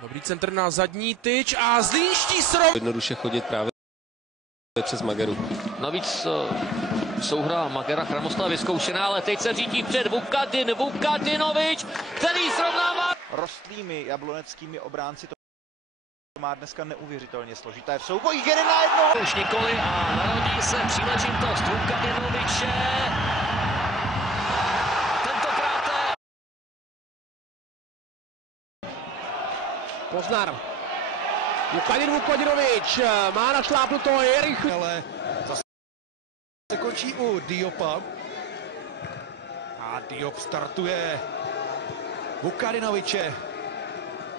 Dobrý centr na zadní tyč a zlínští srov. Jednoduše chodit právě přes Mageru. Navíc souhra Magera Chramostova vyzkoušená, ale teď se řítí před Vukadinovič, který srovnává. Rostlými jabloneckými obránci to má dneska neuvěřitelně složité v soubojích 1-1. Už nikoli a narodí se příležitost Vukadinoviče. Tentokrát Poznar. Vukadinovič má našlápnuto, je rychlý. Ale zase se končí u Diopa. A Diop startuje Vukadinoviče.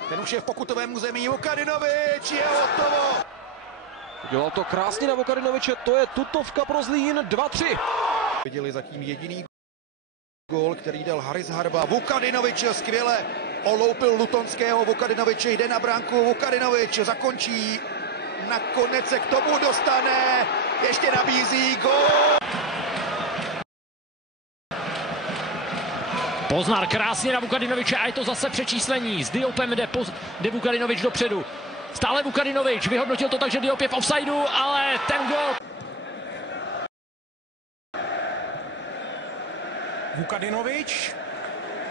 Ten už je v pokutovém území. Vukadinovič je hotovo. Dělal to krásně na Vukadinoviče, to je tutovka pro Zlín 2-3. Viděli zatím jediný gól, který dal Haris Harba. Vukadinovič skvěle oloupil Lutonského. Vukadinovič jde na branku. Vukadinovič zakončí. Nakonec se k tomu dostane. Ještě nabízí gól. Poznar krásně na Vukadinoviče a je to zase přečíslení. S Diopem jde Vukadinovič dopředu. Stále Vukadinovič vyhodnotil to tak, že Diop je v offsideu, ale ten gol. Vukadinovič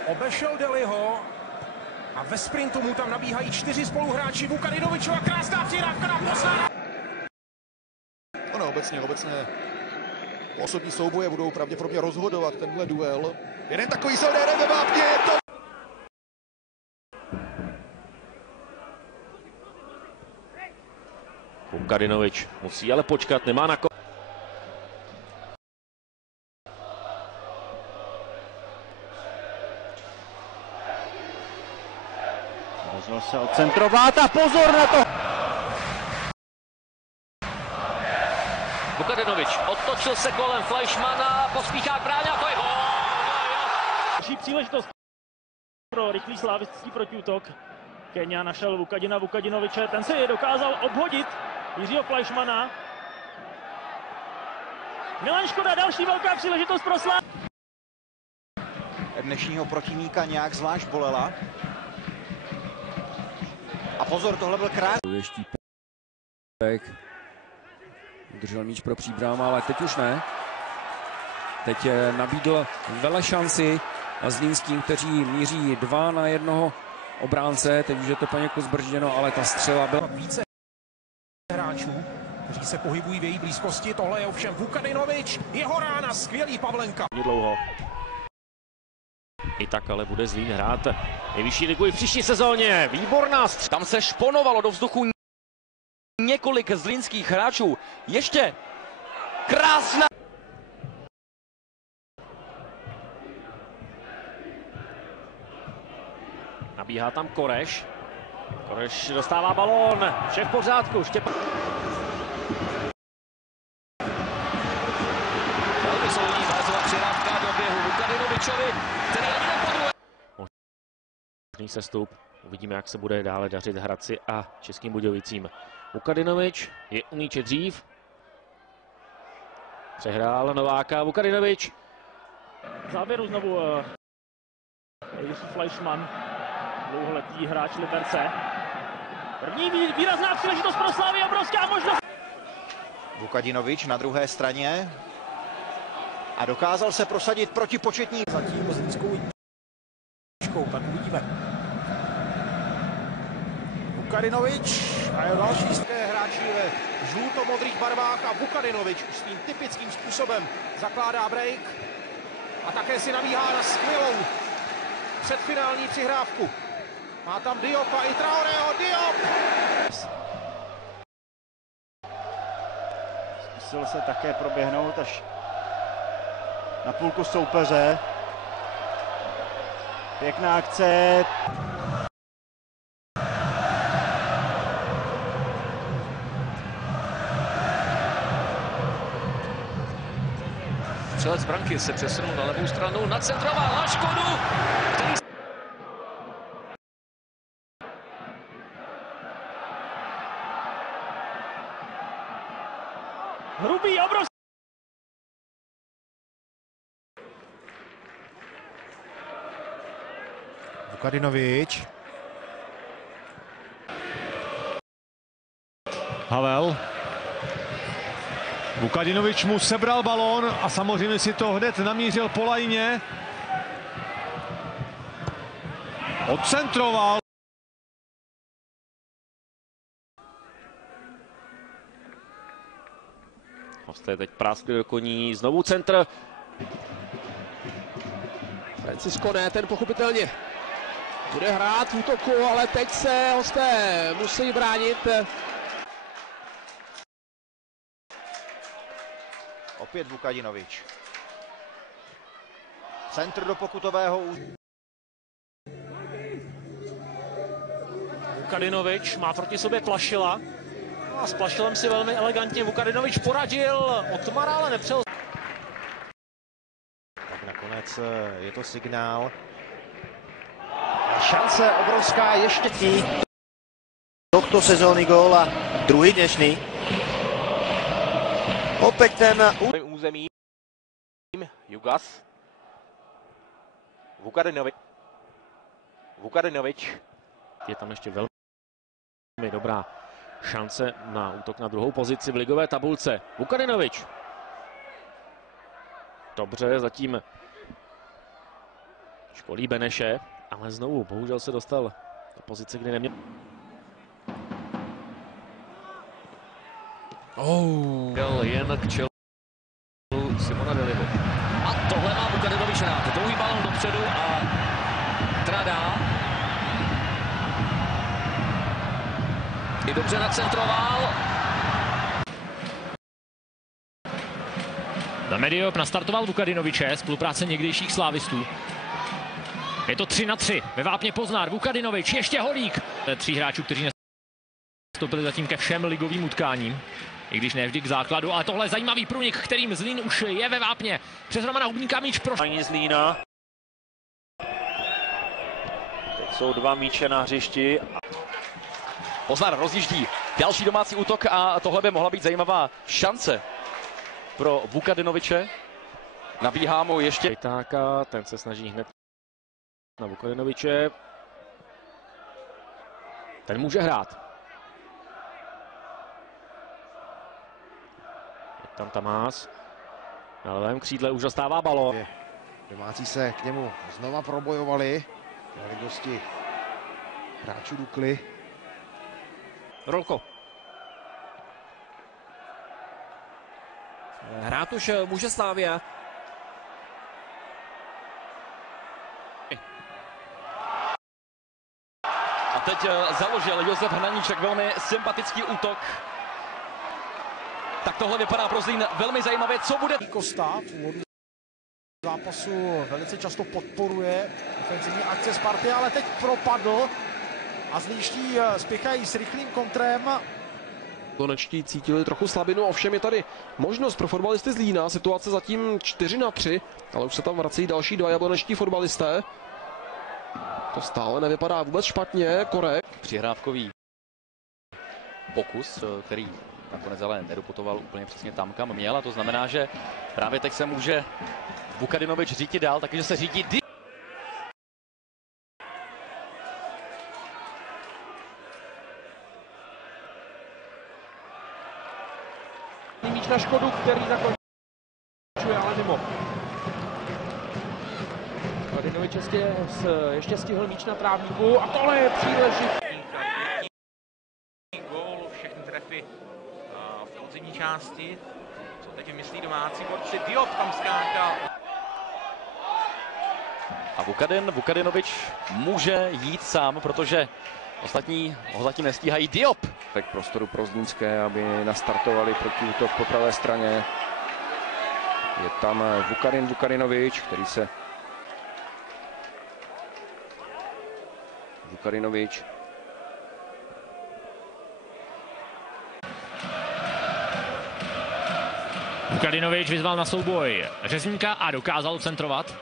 obešel Deliho a ve sprintu mu tam nabíhají 4 spoluhráči. Vukadinovičova krásná přihrávka na Poznara. Ono obecně osobní souboje budou pravděpodobně rozhodovat tenhle duel. Jeden takový soudér ve vápně, je to... Vukadinovič musí ale počkat, nemá na Rozhodl se odcentrovat a pozor na to! Vukadinovič otočil se kolem Fleischmana, pospíchá k bráně a to je gól! Další příležitost pro rychlý slavistický protiútok. Kenia našel Vukadinoviče, ten se je dokázal obhodit Jiřího Fleischmana. Milan Škoda, další velká příležitost pro Sláv. Dnešního protivníka nějak zvlášť bolela. A pozor, tohle byl krásný. Štípek udržel míč pro Příbram, ale teď už ne. Teď nabídl vele šanci a Zlínským, kteří míří 2 na 1 obránce. Teď už je to poněkud zbržděno, ale ta střela byla... Více hráčů, kteří se pohybují v její blízkosti. Tohle je ovšem Vukadinovič, jeho rána, skvělý Pavlenka. Dlouho. I tak ale bude Zlín hrát nejvyšší ligu i v příští sezóně. Výborná střela. Tam se šponovalo do vzduchu několik zlínských hráčů. Ještě krásná. Nabíhá tam Koreš. Koreš dostává balón. Vše v pořádku. Štěpán. Velmi solidní bázová přihrávka do běhu Vukadinovičovi, který ani nepodruhé. Možný sestup. Uvidíme, jak se bude dále dařit Hradci a Českým Budějovicím. Vukadinovič je u míče dřív. Přehrál Nováka. Vukadinovič. V závěru znovu Jiří Fleischmann, dlouholetý hráč Liberce. První výrazná příležitost pro Slavii, obrovská možnost. Vukadinovič na druhé straně. A dokázal se prosadit proti početní. Zatím zlínskou výškou, tak uvidíme. Vukadinovič a jeho další hráči ve žluto-modrých barvách a Vukadinovič už svým typickým způsobem zakládá break a také si nabíhá na skvělou předfinální přihrávku. Má tam Diopa i Traoreho, Diop! Zkusil se také proběhnout až na půlku soupeře. Pěkná akce. Střelec branky se přesunul na levou stranu, nacentroval na Škodu, který... Hrubý, obrovský. Vukadinovič. Havel. Vukadinovič mu sebral balón a samozřejmě si to hned namířil po lajně. Odcentroval. Hosté teď práskli do koní, znovu centr. Francisco ne, ten pochopitelně bude hrát v útoku, ale teď se hosté musí bránit. Opět Vukadinovič. Centr do pokutového. Vukadinovič má proti sobě Plašila. A s Plašilem si velmi elegantně Vukadinovič poradil. Otmara ale nepřel. Tak nakonec je to signál. Šance obrovská ještě tí. Tohto sezóny gól a druhý dnešný. Opět ten území. Jugas. Vukadinovič. Je tam ještě velmi dobrá šance na útok na druhou pozici v ligové tabulce. Vukadinovič. Dobře, zatím školí Beneše, ale znovu bohužel se dostal do pozice, kde neměl. Jen k čelu Simona Deliho. A tohle má Vukadinovič rád. Dlouhý balon dopředu a Trada. I dobře nacentroval. Mediop nastartoval Vukadinoviče, spolupráce někdejších slávistů. Je to 3-3, ve vápně Poznár, Vukadinovič, ještě Holík. 3 hráčů, kteří nastoupili zatím ke všem ligovým utkáním. I když ne vždy k základu, ale tohle je zajímavý průnik, kterým Zlín už je ve vápně. Přes Romana Hubníka míč pro Zlína. Teď jsou 2 míče na hřišti. Poznár rozjíždí další domácí útok a tohle by mohla být zajímavá šance pro Vukadinoviče. Nabíhá mu ještě Vejtáka, ten se snaží hned na Vukadinoviče. Ten může hrát. Je tam Tamás. Na levém křídle už dostává balón. Domácí se k němu znova probojovali. Velikosti hráčů Dukly. Rolko. Hrát už může Slavia. a teď založil Josef Hnaníček velmi sympatický útok. Tak tohle vypadá pro Zlín velmi zajímavě, co bude. Kosta v úvodu zápasu velice často podporuje ofenzivní akce Sparty, ale teď propadl a zlínští spěchají s rychlým kontrem. Konečtí cítili trochu slabinu, ovšem je tady možnost pro fotbalisty Zlína, situace zatím 4-3, ale už se tam vrací další 2 jablonečtí fotbalisté. To stále nevypadá vůbec špatně, korekt. Přihrávkový pokus, který nakonec ale nedoputoval úplně přesně tam, kam měl, a to znamená, že právě teď se může Vukadinovič řídit dál, takže se řídí Míč na Škodu, který zakončuje, ale mimo. Vukadinovič ještě stihl míč na trávníku a tohle je příležitý. Gól, všechny trefy v podzimní části. Co teď myslí domácí borci? Diop tam skákal. A Vukadinovič může jít sám, protože ostatní ho zatím nestíhají. Diop. Tak prostoru pro Zlínské, aby nastartovali protiútok po pravé straně. Je tam Vukadinovič, který se... Vukadinovič. Vukadinovič vyzval na souboj Řezníka a dokázal centrovat.